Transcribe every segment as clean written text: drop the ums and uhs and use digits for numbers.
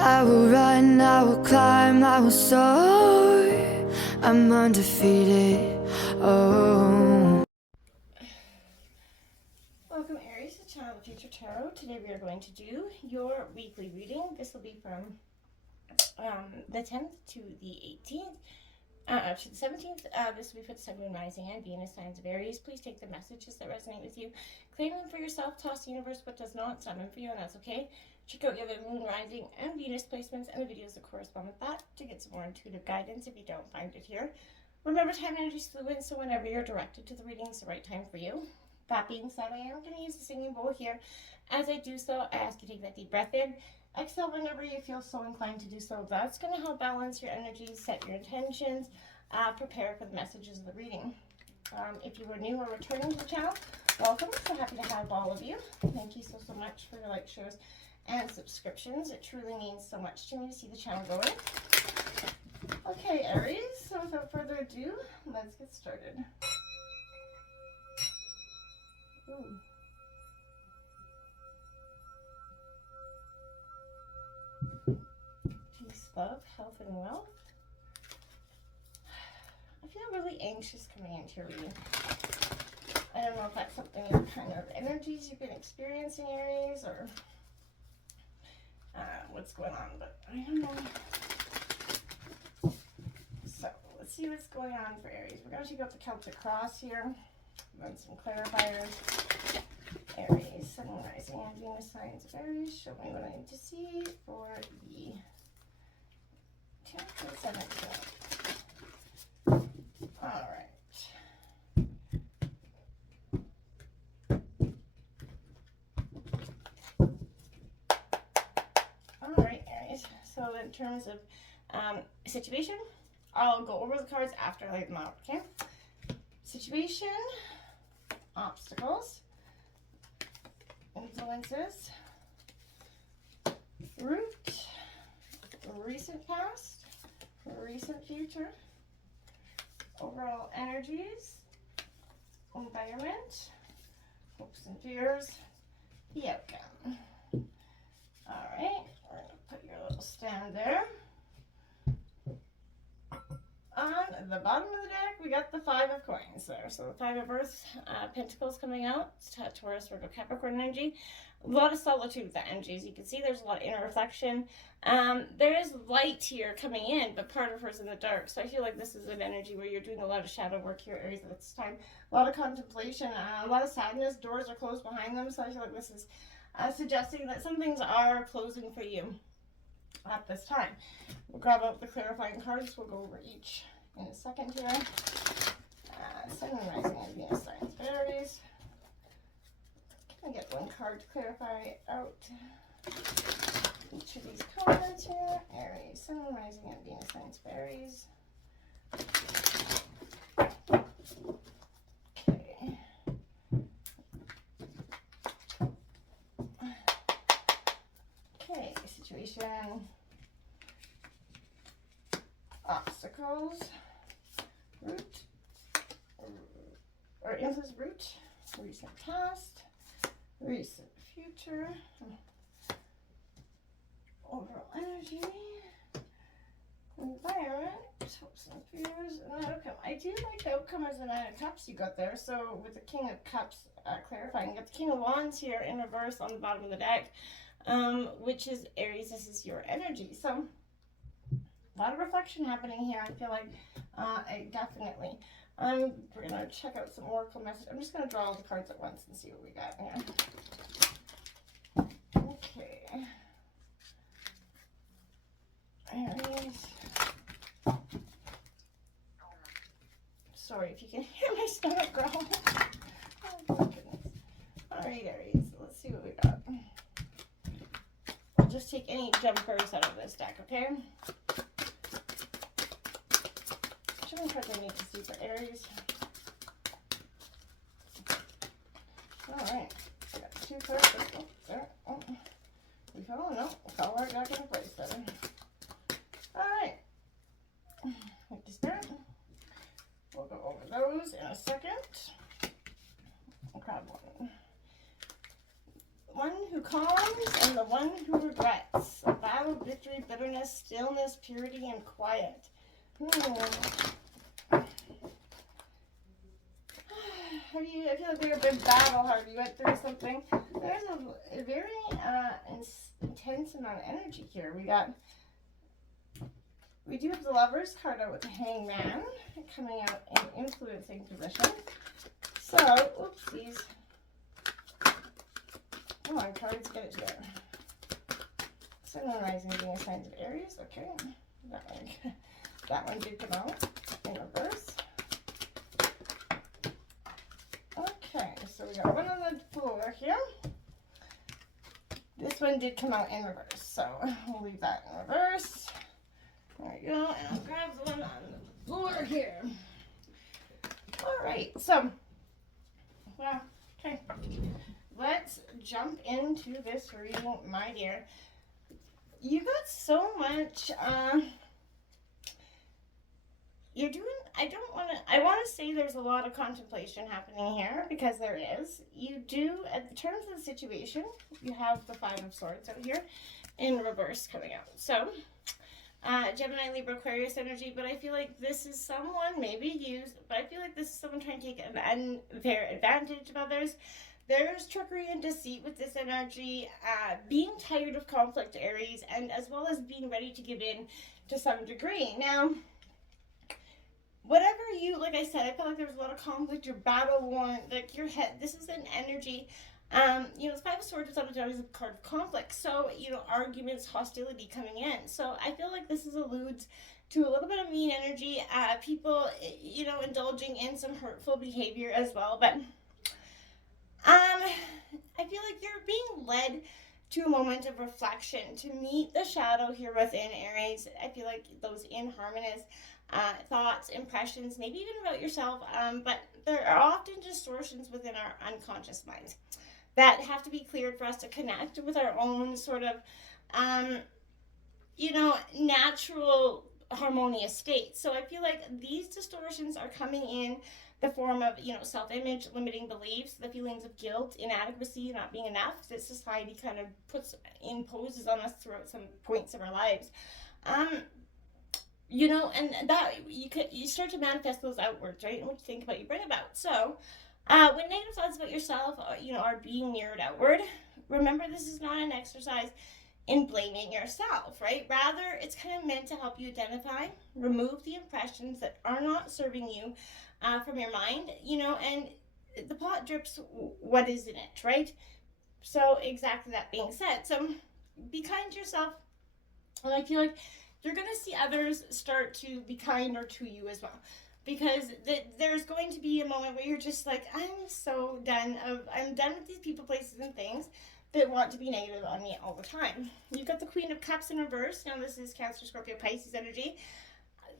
I will run, I will climb, I will soar. I'm undefeated. Oh. Welcome Aries to Channel of the Future Tarot. Today we are going to do your weekly reading. This will be from the 10th to the 18th. To the 17th, this will be for the Sun, Moon, Rising, and Venus signs of Aries. Please take the messages that resonate with you, claim them for yourself, toss the universe what does not, it's not meant for you, and that's okay. Check out your Moon, Rising, and Venus placements and the videos that correspond with that to get some more intuitive guidance if you don't find it here. Remember, time energy is fluid, so whenever you're directed to the reading, it's the right time for you. That being said, I am going to use the singing bowl here. As I do so, I ask you to take that deep breath in. Exhale whenever you feel so inclined to do so. That's going to help balance your energies, set your intentions, prepare for the messages of the reading. If you are new or returning to the channel, welcome. So happy to have all of you. Thank you so much for your likes, shares, and subscriptions. It truly means so much to me to see the channel going. Okay, Aries, so without further ado, let's get started. Ooh. Peace, love, health, and wealth. I feel really anxious coming into your reading. I don't know if that's something your kind of energies you've been experiencing, Aries, or what's going on, but I don't know. So let's see what's going on for Aries. We're going to take out the Celtic cross here, run some clarifiers. Aries, Sun, Rising, and Venus signs of Aries. Show me what I need to see for the 10th and 17th. All right. All right, Aries. So in terms of situation, I'll go over the cards after I lay them out, okay? Situation, obstacles, influences, root, recent past, recent future, overall energies, environment, hopes and fears, the outcome. All right, we're going to put your little stand there. On the bottom of the deck, we got the 5 of coins there. So the 5 of Earth, Pentacles coming out. It's Taurus, Virgo, Capricorn energy. A lot of solitude with that energy. As you can see, there's a lot of inner reflection. There is light here coming in, but part of her is in the dark. So I feel like this is an energy where you're doing a lot of shadow work here, Aries, at this time. A lot of contemplation, a lot of sadness. Doors are closed behind them. So I feel like this is suggesting that some things are closing for you at this time. We'll grab out the clarifying cards. We'll go over each in a second here. Sun, Rising, and Venus signs of Aries. Can I get one card to clarify out each of these cards here? Aries, Sun, Rising, and Venus signs of Aries. Okay. Okay, situation. Obstacles, root, or influence, root, recent past, recent future, overall energy, environment, hopes and fears, and outcome. I do like the outcome as the 9 of Cups you got there. So with the King of Cups clarifying, you got the King of Wands here in reverse on the bottom of the deck, which is Aries. This is your energy. So a lot of reflection happening here. I feel like definitely. We're going to check out some oracle message. I'm just going to draw all the cards at once and see what we got here. Okay. Aries. Sorry if you can hear my stomach growl. Oh my goodness. Alright, Aries. Let's see what we got. We'll just take any jumpers out of this deck, okay? Which one cards I need to see for Aries? Alright. I got 2 cards. Oh, there. Oh. We fell? No. We fell right back into place there. Alright. Like to start. We'll go over those in a second. I'll grab one. One who calms and the one who regrets. A battle battle, victory, bitterness, stillness, purity, and quiet. I feel like they've been battle hard. You went through something. There's a very intense amount of energy here. We do have the Lovers card out with the Hangman coming out in influencing position. So, oopsies. Come on, cards, get it together. Sun and Rising being signs of Aries. Okay, that one did come out in reverse. Okay, so we got one on the floor here. This one did come out in reverse, so we'll leave that in reverse. There we go, and I'll grab the one on the floor here. All right, so, well, okay. Let's jump into this reading, my dear. You got so much, you're doing, I want to say there's a lot of contemplation happening here, because there is. You do, in terms of the situation, you have the Five of Swords out here in reverse coming out. So, Gemini, Libra, Aquarius energy, but I feel like this is someone, maybe you, but I feel like this is someone trying to take an unfair advantage of others. There's trickery and deceit with this energy, being tired of conflict, Aries, and as well as being ready to give in to some degree. Now, whatever you, like I said, I feel like there's a lot of conflict, you're battle worn, like your head, this is an energy, the Five of Swords is always a card of conflict, so, arguments, hostility coming in. So I feel like this alludes to a little bit of mean energy, people, indulging in some hurtful behavior as well, but I feel like you're being led to a moment of reflection, to meet the shadow here within, Aries. I feel like those inharmonious thoughts, impressions, maybe even about yourself, but there are often distortions within our unconscious minds that have to be cleared for us to connect with our own sort of, natural harmonious state. So I feel like these distortions are coming in the form of, self-image, limiting beliefs, the feelings of guilt, inadequacy, not being enough that society kind of imposes on us throughout some points of our lives. And that you start to manifest those outwards, right? And what you think about, you bring about. So, when negative thoughts about yourself, are being mirrored outward, remember this is not an exercise in blaming yourself, right? Rather, it's kind of meant to help you identify, remove the impressions that are not serving you from your mind, and the pot drips what is in it, right? So exactly that being said, so be kind to yourself, and I feel like you're going to see others start to be kinder to you as well, because there's going to be a moment where you're just like, I'm done with these people, places, and things that want to be negative on me all the time. You've got the Queen of Cups in reverse. Now this is Cancer, Scorpio, Pisces energy.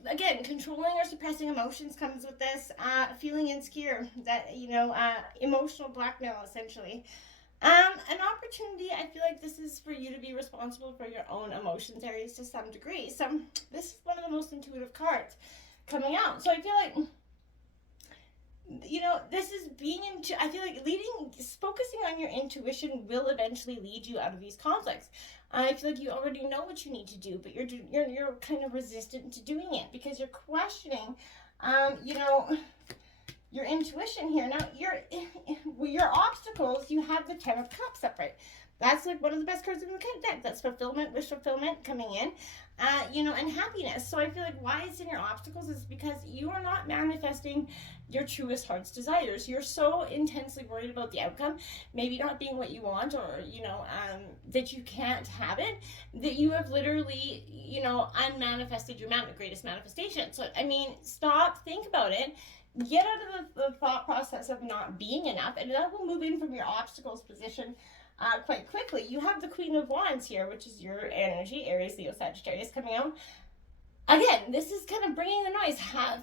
Again, controlling or suppressing emotions comes with this, feeling insecure, that, emotional blackmail, essentially. An opportunity, I feel like this is for you to be responsible for your own emotions, Aries, to some degree. So this is one of the most intuitive cards coming out. So I feel like, this is I feel like focusing on your intuition will eventually lead you out of these conflicts. I feel like you already know what you need to do, but you're kind of resistant to doing it because you're questioning, your intuition here. Now, your obstacles, you have the Ten of Cups upright. That's like one of the best cards in the deck. That's fulfillment, wish fulfillment coming in, and happiness. So I feel like why it's in your obstacles is because you are not manifesting your truest heart's desires. You're so intensely worried about the outcome, maybe not being what you want, or, that you can't have it, that you have literally, unmanifested your greatest manifestation. So, stop, think about it. Get out of the thought process of not being enough, and that will move in from your obstacles position quite quickly. You have the Queen of Wands here, which is your energy, Aries, Leo, Sagittarius coming out. Again, this is kind of bringing the noise,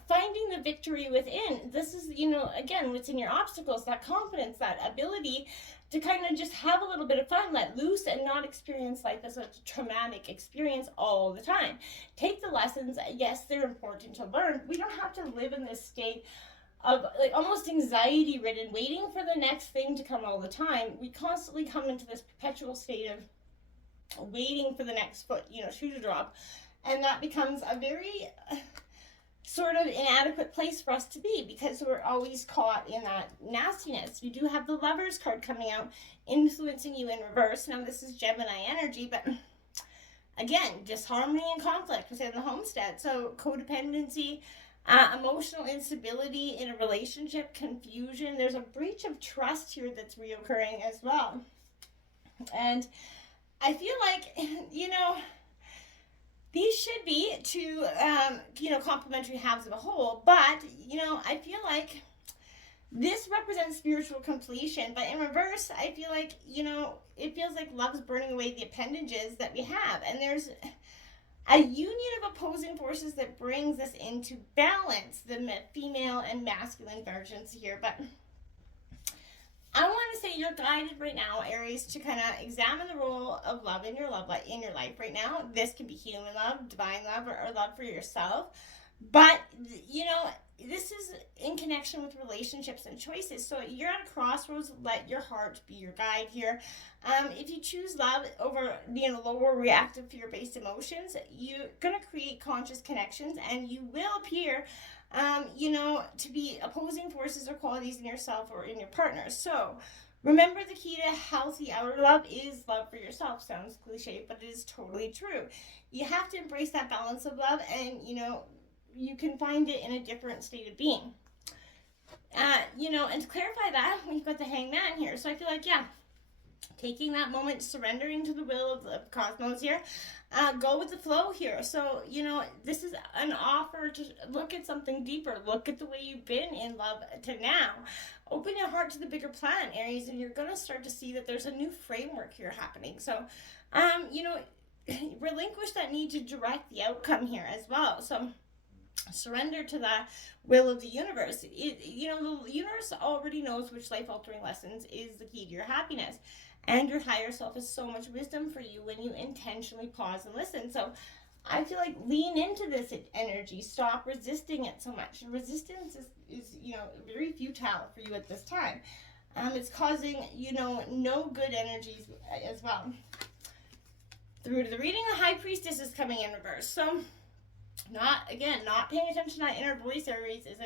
finding the victory within. This is, again, what's in your obstacles, that confidence, that ability to kind of just have a little bit of fun, let loose, and not experience life as a traumatic experience all the time. Take the lessons. Yes, they're important to learn. We don't have to live in this state of like almost anxiety ridden, waiting for the next thing to come all the time. We constantly come into this perpetual state of waiting for the next shoe to drop. And that becomes a very sort of inadequate place for us to be, because we're always caught in that nastiness. You do have the Lovers card coming out, influencing you in reverse. Now, this is Gemini energy, but again, disharmony and conflict within the homestead. So codependency, emotional instability in a relationship, confusion. There's a breach of trust here that's reoccurring as well. And I feel like, these should be two, complementary halves of a whole. But, I feel like this represents spiritual completion. But in reverse, I feel like, it feels like love's burning away the appendages that we have. And there's a union of opposing forces that brings us into balance, the female and masculine versions here. But I want to say you're guided right now, Aries, to kind of examine the role of love in your life right now. This can be human love, divine love, or love for yourself. But, this is in connection with relationships and choices. So you're at a crossroads. Let your heart be your guide here. If you choose love over, lower reactive fear-based emotions, you're going to create conscious connections, and you will appear to be opposing forces or qualities in yourself or in your partner. So remember, the key to healthy outer love is love for yourself. Sounds cliche, but it is totally true. You have to embrace that balance of love, and, you can find it in a different state of being. And to clarify that, we've got the Hangman here. So I feel like, taking that moment, surrendering to the will of the cosmos here, go with the flow here. So, this is an offer to look at something deeper. Look at the way you've been in love to now. Open your heart to the bigger plan, Aries, and you're going to start to see that there's a new framework here happening. So, relinquish that need to direct the outcome here as well. So, surrender to the will of the universe. The universe already knows which life-altering lessons is the key to your happiness. And your higher self has so much wisdom for you when you intentionally pause and listen. So I feel like lean into this energy. Stop resisting it so much. Resistance is very futile for you at this time. It's causing, no good energies as well. Through to the reading, the High Priestess is coming in reverse. So not paying attention to that inner voice, Aries, is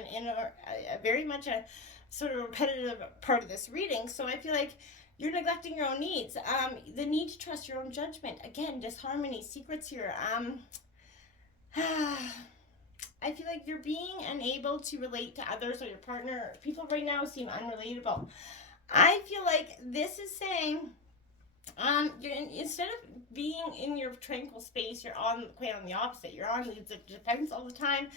very much a sort of repetitive part of this reading. So I feel like you're neglecting your own needs. The need to trust your own judgment. Again, disharmony, secrets here. I feel like you're being unable to relate to others or your partner. People right now seem unrelatable. I feel like this is saying, instead of being in your tranquil space, you're quite on the opposite. You're on the defense all the time.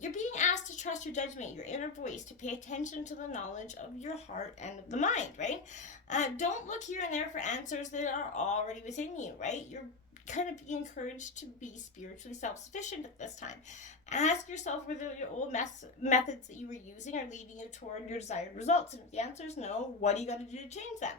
You're being asked to trust your judgment, your inner voice, to pay attention to the knowledge of your heart and of the mind, right? Don't look here and there for answers that are already within you, right? You're kind of being encouraged to be spiritually self-sufficient at this time. Ask yourself whether your old methods that you were using are leading you toward your desired results. And if the answer is no, what are you going to do to change them?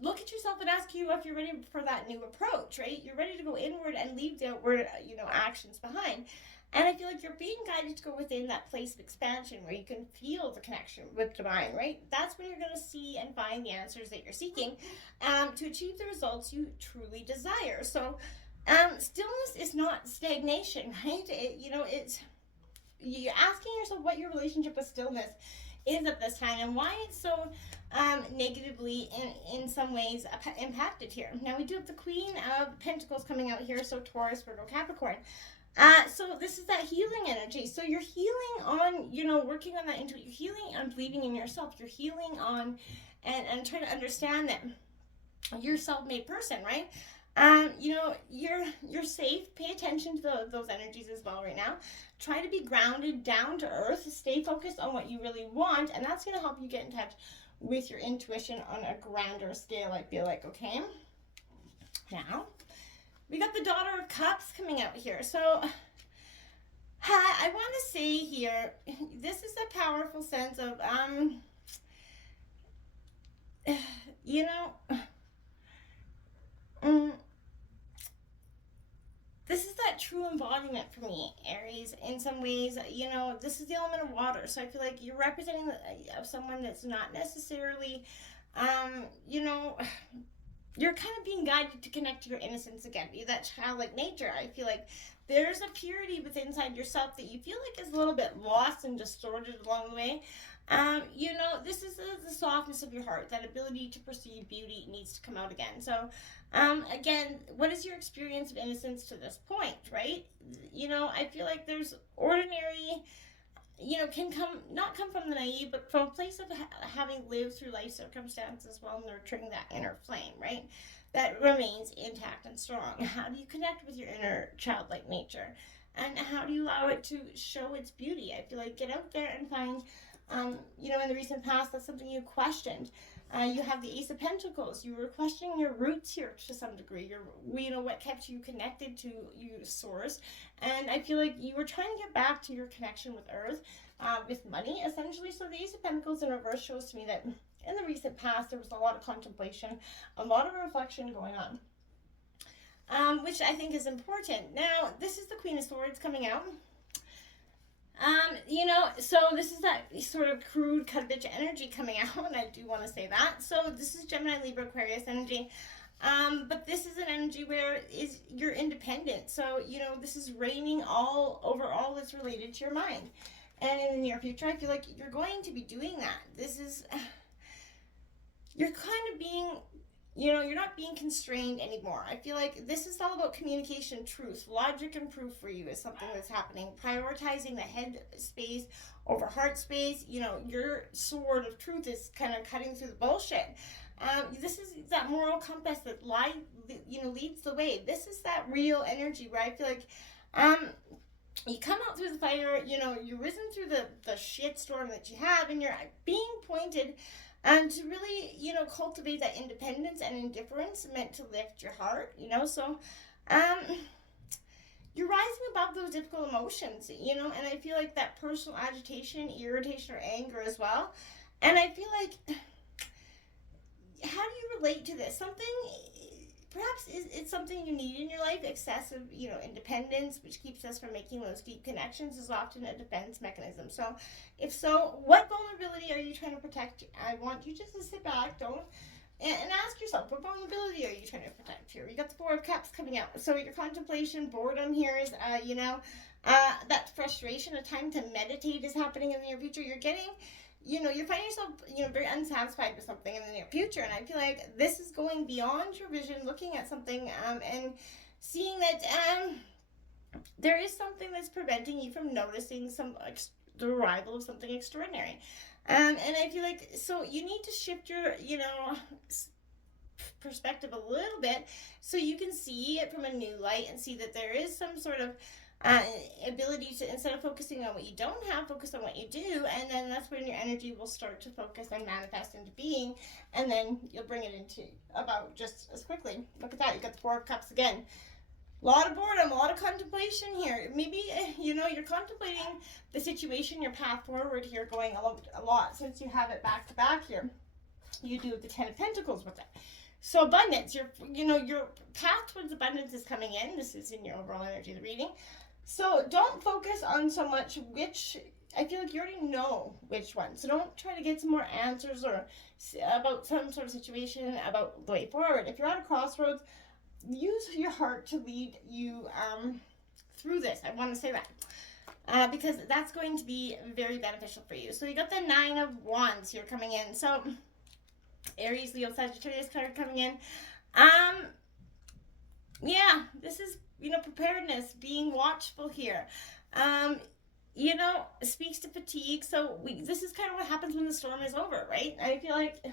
Look at yourself and ask you if you're ready for that new approach, right? You're ready to go inward and leave the outward, actions behind. And I feel like you're being guided to go within that place of expansion where you can feel the connection with divine, right? That's when you're going to see and find the answers that you're seeking to achieve the results you truly desire. So stillness is not stagnation, right? It's you're asking yourself what your relationship with stillness is at this time and why it's so negatively in some ways impacted here. Now we do have the Queen of Pentacles coming out here, so Taurus, Virgo, Capricorn. So this is that healing energy. So you're healing on, working on that intuition. You're healing on believing in yourself. You're healing on and trying to understand that you're a self-made person, right? You're safe. Pay attention to those energies as well right now. Try to be grounded, down to earth. Stay focused on what you really want, and that's going to help you get in touch with your intuition on a grander scale, I feel like, okay? Now, we got the Daughter of Cups coming out here. So, I want to say here, this is a powerful sense of, this is that true embodiment for me, Aries. In some ways, this is the element of water. So I feel like you're representing someone that's not necessarily, you're kind of being guided to connect to your innocence again, be that childlike nature. I feel like there's a purity within inside yourself that you feel like is a little bit lost and distorted along the way. This is the softness of your heart. That ability to perceive beauty needs to come out again. So, again, what is your experience of innocence to this point, right? I feel like there's ordinary, can not come from the naive, but from a place of having lived through life circumstances while nurturing that inner flame, right? That remains intact and strong. How do you connect with your inner childlike nature? And how do you allow it to show its beauty? I feel like get out there and find, in the recent past, that's something you questioned. You have the Ace of Pentacles. You were questioning your roots here to some degree. What kept you connected to your source. And I feel like you were trying to get back to your connection with Earth, with money, essentially. So the Ace of Pentacles in reverse shows to me that in the recent past, there was a lot of contemplation, a lot of reflection going on, which I think is important. Now, this is the Queen of Swords coming out. So this is that sort of crude cut bitch energy coming out, and I do want to say that. So this is Gemini, Libra, Aquarius energy. But this is an energy where is you're independent. So, this is reigning all over all that's related to your mind. And in the near future, I feel like you're going to be doing that. You're kind of being, you're not being constrained anymore. I feel like this is all about communication, truth, logic, and proof for you is something that's happening. Prioritizing the head space over heart space. Your sword of truth is kind of cutting through the bullshit. This is that moral compass that leads the way. This is that real energy where I feel like, you come out through the fire, you've risen through the shit storm that you have, and you're being pointed to really, cultivate that independence and indifference meant to lift your heart, so you're rising above those difficult emotions, and I feel like that personal agitation, irritation, or anger as well. And I feel like, how do you relate to this? Perhaps it's something you need in your life. Excessive, independence, which keeps us from making those deep connections, is often a defense mechanism. So, if so, what vulnerability are you trying to protect? I want you just to sit back, and ask yourself, what vulnerability are you trying to protect here? You got the Four of Cups coming out. So your contemplation, boredom here is, that frustration, a time to meditate is happening in the near future. You're getting... you're finding yourself, very unsatisfied with something in the near future. And I feel like this is going beyond your vision, looking at something and seeing that there is something that's preventing you from noticing the arrival of something extraordinary. And I feel like, so you need to shift your, perspective a little bit so you can see it from a new light and see that there is some sort of ability to, instead of focusing on what you don't have, focus on what you do, and then that's when your energy will start to focus and manifest into being, and then you'll bring it into about just as quickly. Look at that, you got the Four of Cups again. A lot of boredom, a lot of contemplation here. Maybe, you're contemplating the situation, your path forward here, going a lot since you have it back to back here. You do the Ten of Pentacles with it. So abundance, your path towards abundance is coming in. This is in your overall energy of the reading. So don't focus on so much which, I feel like you already know which one. So don't try to get some more answers or about some sort of situation about the way forward. If you're at a crossroads, use your heart to lead you through this. I want to say that. Because that's going to be very beneficial for you. So you got the Nine of Wands here coming in. So Aries, Leo, Sagittarius card coming in. This is, preparedness, being watchful here. Speaks to fatigue. So this is kind of what happens when the storm is over, right? I feel like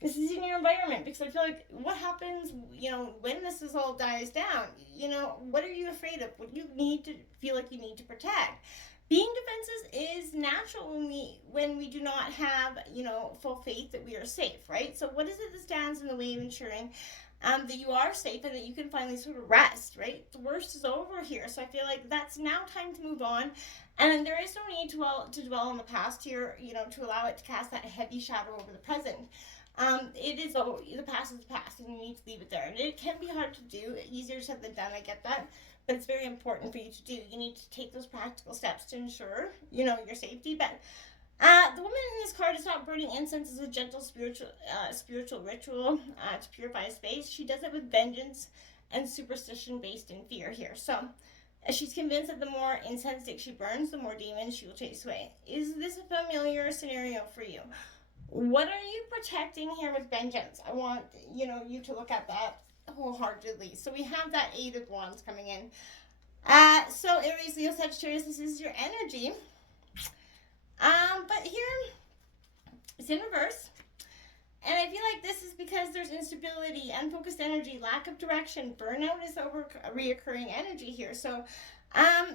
this is in your environment, because I feel like what happens, when this is all dies down, what are you afraid of? What do you need to feel like you need to protect? Being defensive is natural when we do not have, full faith that we are safe, right? So what is it that stands in the way of ensuring that you are safe and that you can finally sort of rest, right? The worst is over here. So I feel like that's now time to move on. And there is no need to dwell on the past here, to allow it to cast that heavy shadow over the present. The past is the past, and you need to leave it there. And it can be hard to do, easier said than done, I get that. But it's very important for you to do. You need to take those practical steps to ensure, your safety. But The woman in this card is not burning incense as a gentle spiritual ritual to purify space. She does it with vengeance and superstition based in fear here. So she's convinced that the more incense stick she burns, the more demons she will chase away. Is this a familiar scenario for you? What are you protecting here with vengeance? I want you to look at that wholeheartedly. So we have that Eight of Wands coming in. So Aries, Leo, Sagittarius, this is your energy. But here it's in reverse. And I feel like this is because there's instability, unfocused energy, lack of direction. Burnout is reoccurring energy here. So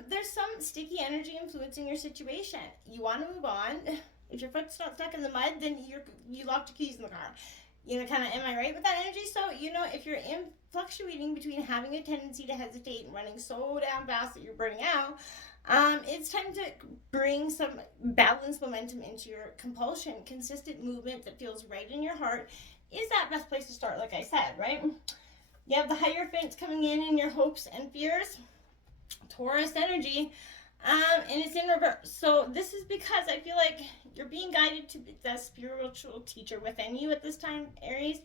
there's some sticky energy influencing your situation. You want to move on. If your foot's not stuck in the mud, then you locked your keys in the car. Kind of, am I right with that energy? So, if you're fluctuating between having a tendency to hesitate and running so damn fast that you're burning out, it's time to bring some balanced momentum into your compulsion. Consistent movement that feels right in your heart is that best place to start, like I said, right? You have the Hierophant coming in your hopes and fears. Taurus energy. And it's in reverse. So this is because I feel like you're being guided to the spiritual teacher within you at this time, Aries.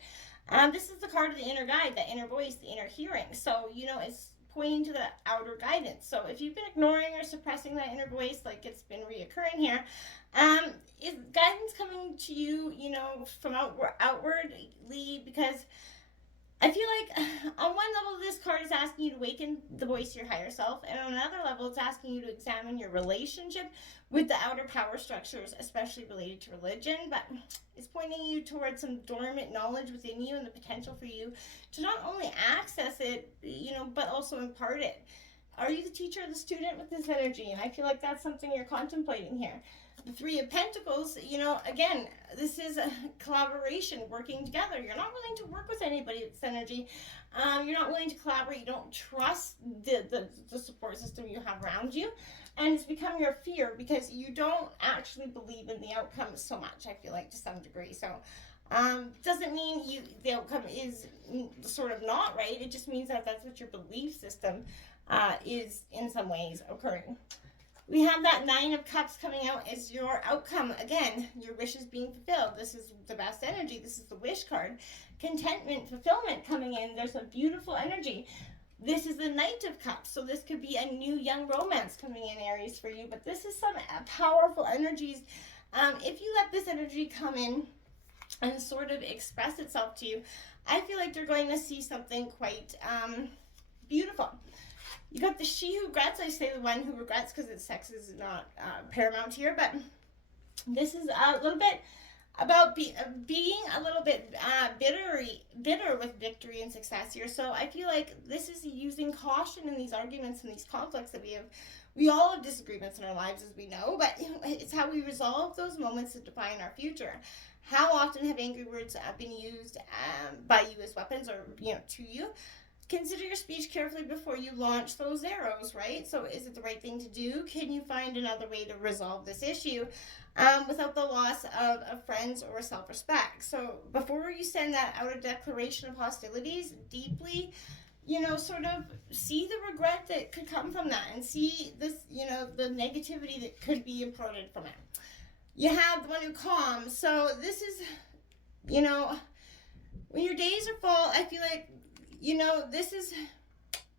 This is the card of the inner guide, the inner voice, the inner hearing. So, it's pointing to the outer guidance. So if you've been ignoring or suppressing that inner voice, like it's been reoccurring here, is guidance coming to you, from outwardly, because I feel like on one level, this card is asking you to awaken the voice of your higher self, and on another level, it's asking you to examine your relationship with the outer power structures, especially related to religion, but it's pointing you towards some dormant knowledge within you and the potential for you to not only access it, but also impart it. Are you the teacher or the student with this energy? And I feel like that's something you're contemplating here. The Three of Pentacles, again, this is a collaboration, working together. You're not willing to work with anybody with this energy. You're not willing to collaborate. You don't trust the support system you have around you. And it's become your fear because you don't actually believe in the outcome so much, I feel like, to some degree. So doesn't mean the outcome is sort of not right. It just means that that's what your belief system is in some ways occurring. We have that Nine of Cups coming out as your outcome. Again, your wish is being fulfilled. This is the best energy. This is the wish card. Contentment, fulfillment coming in. There's a beautiful energy. This is the Knight of Cups. So this could be a new young romance coming in, Aries, for you. But this is some powerful energies. If you let this energy come in and sort of express itself to you, I feel like you're going to see something quite beautiful. You got the She Who Regrets. I say the one who regrets because its sex is not paramount here, but this is a little bit about being a little bit bitter with victory and success here. So I feel like this is using caution in these arguments and these conflicts that we have. We all have disagreements in our lives, as we know, but it's how we resolve those moments that define our future. How often have angry words been used by you as weapons, or to you? Consider your speech carefully before you launch those arrows, right? So is it the right thing to do? Can you find another way to resolve this issue without the loss of friends or self-respect? So before you send that out a declaration of hostilities, deeply, sort of see the regret that could come from that, and see this, the negativity that could be imparted from it. You have the one who calms. So this is, when your days are full, I feel like, this is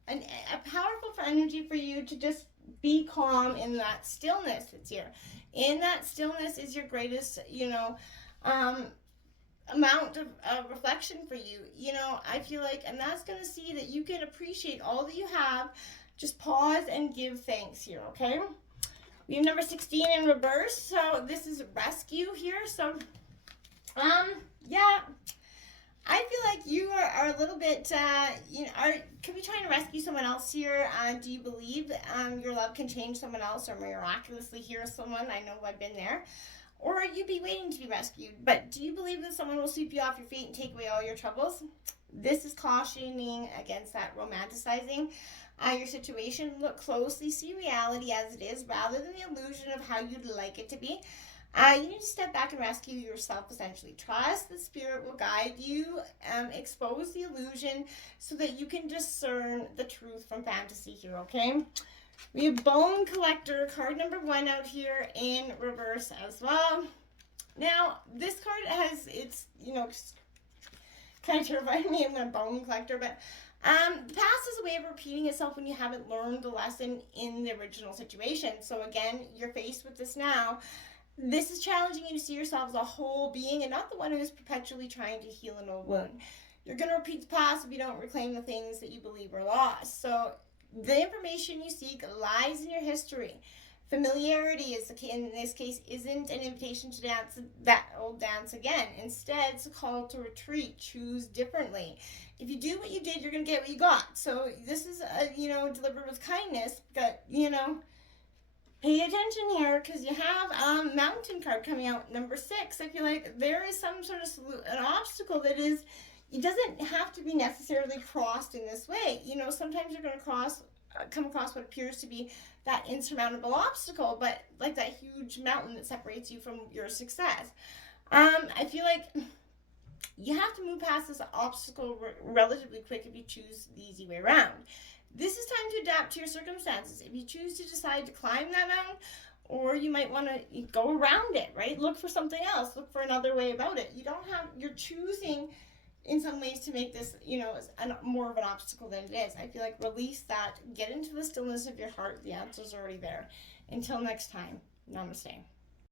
a powerful energy for you to just be calm in that stillness that's here. In that stillness is your greatest, amount of reflection for you. I feel like, and that's going to see that you can appreciate all that you have. Just pause and give thanks here, okay? We have number 16 in reverse. So this is rescue here. So, yeah. I feel like you are a little bit, could be trying to rescue someone else here. Do you believe your love can change someone else or miraculously heal someone? I know I've been there. Or you'd be waiting to be rescued. But do you believe that someone will sweep you off your feet and take away all your troubles? This is cautioning against that romanticizing your situation. Look closely, see reality as it is rather than the illusion of how you'd like it to be. You need to step back and rescue yourself, essentially. Trust the spirit will guide you, expose the illusion so that you can discern the truth from fantasy here, okay? We have Bone Collector, card number 1 out here in reverse as well. Now, this card has, it's, you know, kind of terrifying me. I'm a Bone Collector, but the past is a way of repeating itself when you haven't learned the lesson in the original situation. So again, you're faced with this now. This is challenging you to see yourself as a whole being and not the one who is perpetually trying to heal an old wound. You're going to repeat the past if you don't reclaim the things that you believe are lost. So the information you seek lies in your history. Familiarity is in this case isn't an invitation to dance that old dance again. Instead, it's a call to retreat. Choose differently. If you do what you did, you're gonna get what you got. So this is delivered with kindness. But pay attention here because you have Mountain card coming out, number 6. I feel like there is some sort of an obstacle that is. It doesn't have to be necessarily crossed in this way. Sometimes you're going to come across what appears to be that insurmountable obstacle, but like that huge mountain that separates you from your success. I feel like you have to move past this obstacle relatively quick if you choose the easy way around. This is time to adapt to your circumstances. If you choose to decide to climb that mountain, or you might want to go around it, right? Look for something else. Look for another way about it. You're choosing in some ways to make this, more of an obstacle than it is. I feel like release that, get into the stillness of your heart. The answer's already there. Until next time, namaste.